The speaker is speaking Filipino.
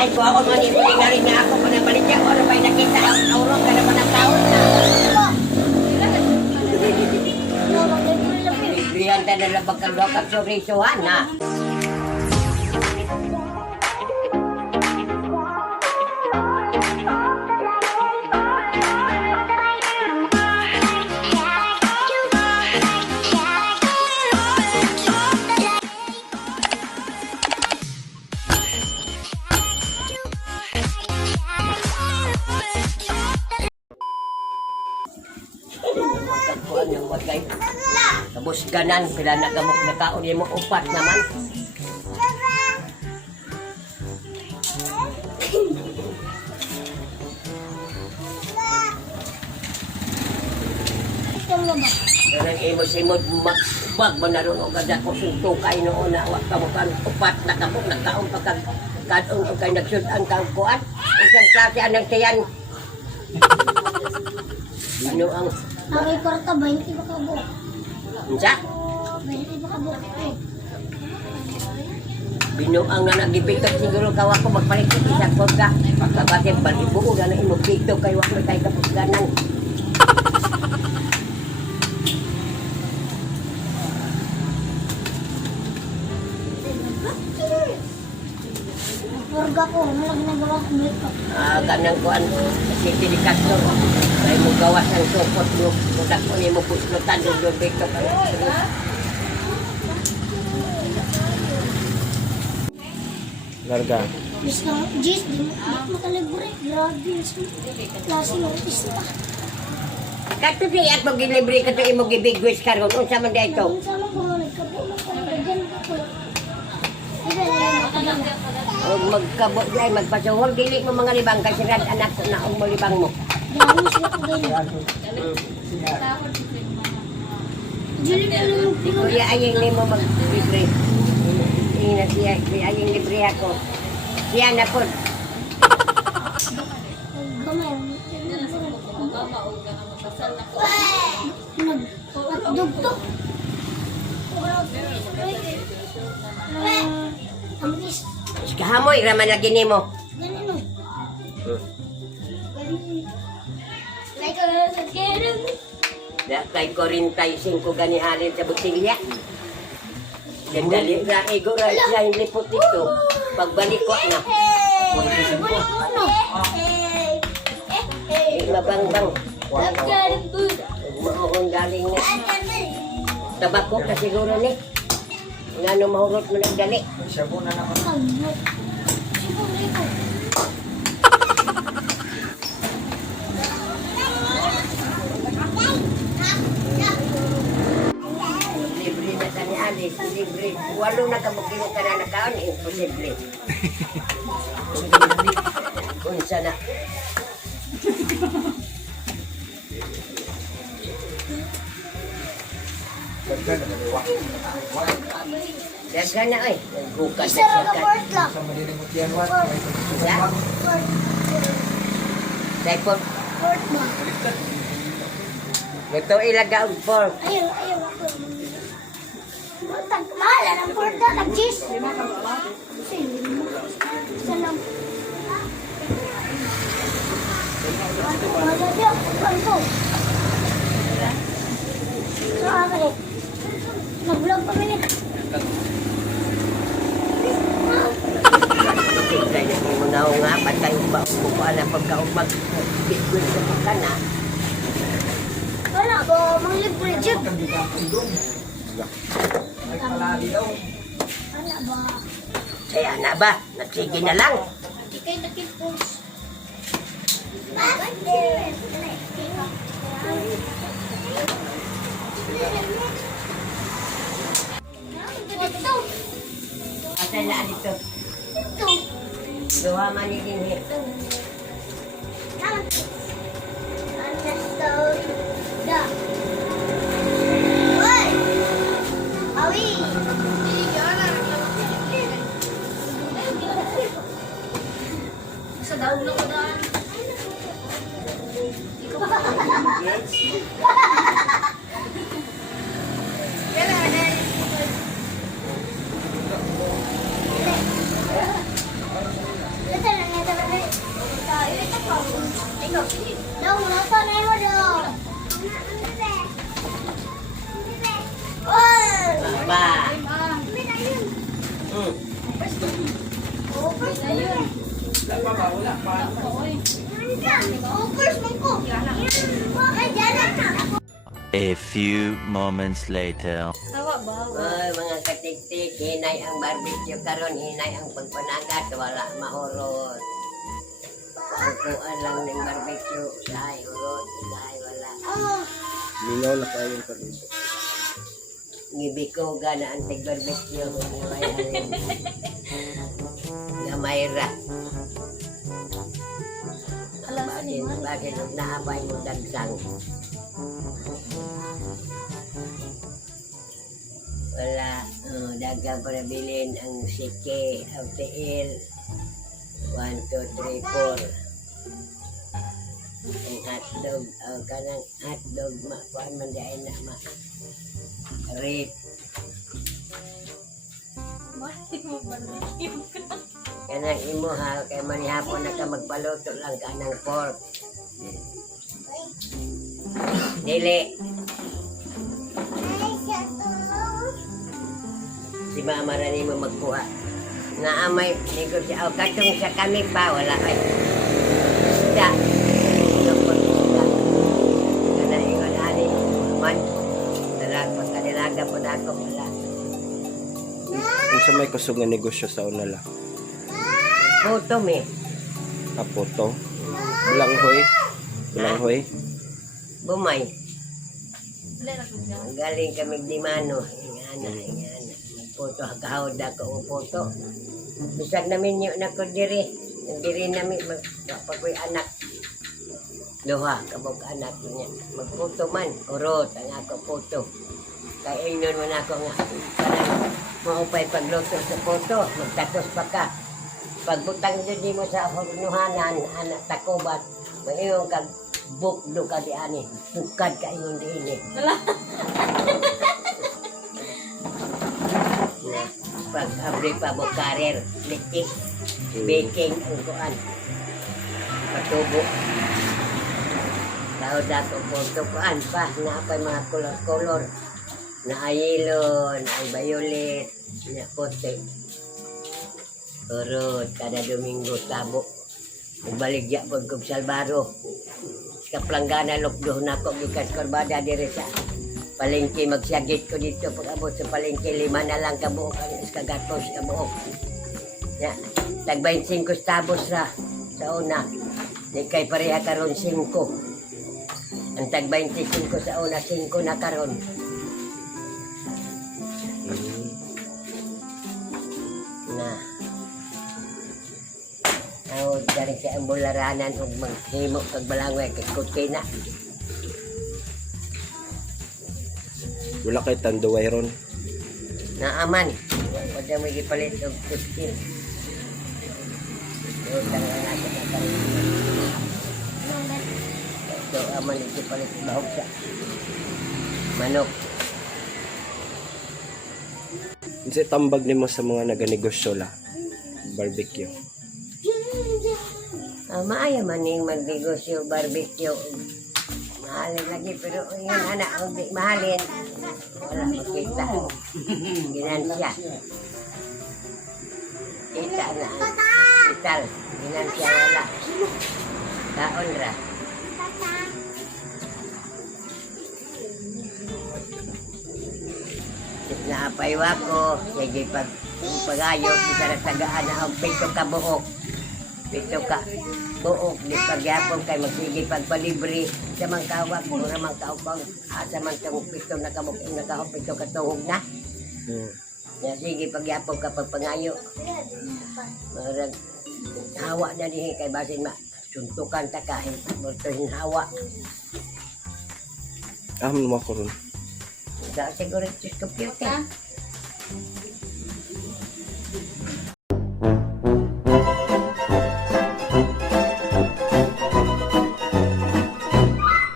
Kaya ko ako manipuli na rin na ako panabalik niya. Ano ba'y nakita ang naurong ka naman ang taon na. Librihan tayo na labag ang dokap sorisuhan na. Magkakuan ng wagay. Tapos ganan, pila nagamok na kaon mo upat naman. Pero imod-imod magbag mo na rin o gada ko suntukay noon na wak ka mo kan upat na kamok nagkaon pagkagkaon o kay nagsudan kang kuan. Isang klase anang tiyan. Ano ang... Ang ikorta, 20 ba ka buo? Unsa? 20 ba ka buo? Binuang na nagibitot siguro kawa ko magpalit ko sa kodka. Pagkabatin balibuo na na imong dito kay wak na tayo kapusganan. Purga ko, wala ginagawa ko makeup. Kanang kuan si Castro. Kay mo gawas ang sopot mo. Mudak mo ni mo puslutan do dito ka. Larga. Bis ka, Jis, di mo kalibure. Grabe, klase ng artista. Kato di at mag-libre ka to imong gibigwis karon unsa man dito? Unsa man ko nagkabo mo ko dyan ko. Iba na makadala. Og magkabo di ay magpasuhol dili mo mga libang kay sirad anak na og mo libang mo. Dami sila ko ganyan. Julie ka lang pinag- Kuya ayeng nimo mag-libre. Ina siya ayeng libre ako. Siya na pod. Gamay. Nagdugtog. Amis. Kahamoy raman lagi nimo. Ganun o. Like sa kerong. Da kay 45 ganihalin sa botilya. Dan dali ra ego ra siya yung lipot dito. Pagbalik ko na. Ano? Mabangbang. Maahon galing na. Tabako ka siguro ni. Ngano mahurot mo nagdali. Libre na sa ni Alice. Libre. Walo na kabukino ka na nakaon. Imposible. Unsa na. Dagan na ay. Nagbukas Isa na lang siya. ka port lang. Daipot. Port ba? Ito ilaga og pork. Ayun, ayun ako. Mahala ng port na. Nag-cheese. Isa lang. Wala diyo. Kanto. So, akin eh. Nag-vlog kami nito. Kaya mo na nga, patay ba ko na pagkaumag bitwin sa pagkana. Wala ko, mga libre jeep. Wala ba? Kaya na ba? Nagsige na lang. Ikay takip po. Ito. Asa na dito? Ito. Duha man ni din here. Sa daon na ko daan. Ito A few moments later. Ay, mga katiktik, hinay ang barbecue karon, hinay ang pagpanagat, wala mahurot. Pagkuan lang ng barbecue, sahay urot, sahay wala. Linaw na kayo yung palito. Ngibiko na ang tig-barbecue, gamayra. Bakit naabay mo dagsang? Wala, dagang para bilhin ang sike, LTL, 1, 2, 3, 4. Ang hotdog, kanang hotdog, kuhaan man dahil na rate. Kanang imo ha, kay manihapon na ka magpaluto lang ka ng pork. Dili. Si mama rin mo magkuha. Naamay, negosyo. O, katong sa kami pa, wala kay. Isda. Kana ingon ani, man. Pagkadilaga po na ako, wala. Kung sa may kusog nga negosyo sa unala. Puto me. Apoto. Bulanghoy. Bulanghoy. Bumay. Galing kami di mano. Ingana. Puto, kahawad ako ang puto. Bisag namin yun ako diri. Diri namin, magpapagoy anak. Luha, kabog anak niya. Magputo man, urot ang ako puto. Kaya inon mo na ako nga. Parang maupay pagluto sa puto. Magtatos pa ka. Pagbutang din mo sa hornuhanan, anak takubat. Mayroon kag bukdo ka di ani. Tukad ka ingon di ini. Pag-abri pa mo karir, litik, baking ang kuan. Patubo. Tawad ako po ito kuan pa, naapay mga color-color. Na yellow, na violet, na puti. Urot, kada Domingo tabo. Ubaligya po kong salbaro. Kaplanggana lokdo na ko gikas korbada dire sa palengke, magsagit ko dito pag abot sa palengke 5 na lang kabuok ang iskagatos kabuok. Ya, tag 25 tabos sa una. Di kay pareha karon 5. Ang tag 25 sa una 5 na karon. Na. Ako dari sa ambularanan ug maghimo kag balangway kay kutina. Wala kay tanduway ron. Naaman. Pwede mo ipalit og 15. Yung tanga natin na karin. So, aman ipalit bahog sa manok. Kasi tambag nimo sa mga naganegosyo la. Barbecue. Maaya man yung magnegosyo, barbecue. Mahalin lagi, pero yun anak, kung di mahalin, wala makita. Ginansya. Kita na ang hospital. Ginansya wala. Kaon ra. Naapaywa ko, sige pag-ayok, isa na tagaan na ang pito ka buok. Pito ka buok, di pagyapon kay magsige pagpalibre sa mga kawak, mura mga kaupang, asa man kang pito na kabuk, pito ka tuhog na. Ya, sige pagyapon ka pagpangayo. Marag, hawa na din kay basin ma, suntukan ta kahit, mortohin hawa. Mo ko ron. Sa siguro sa computer.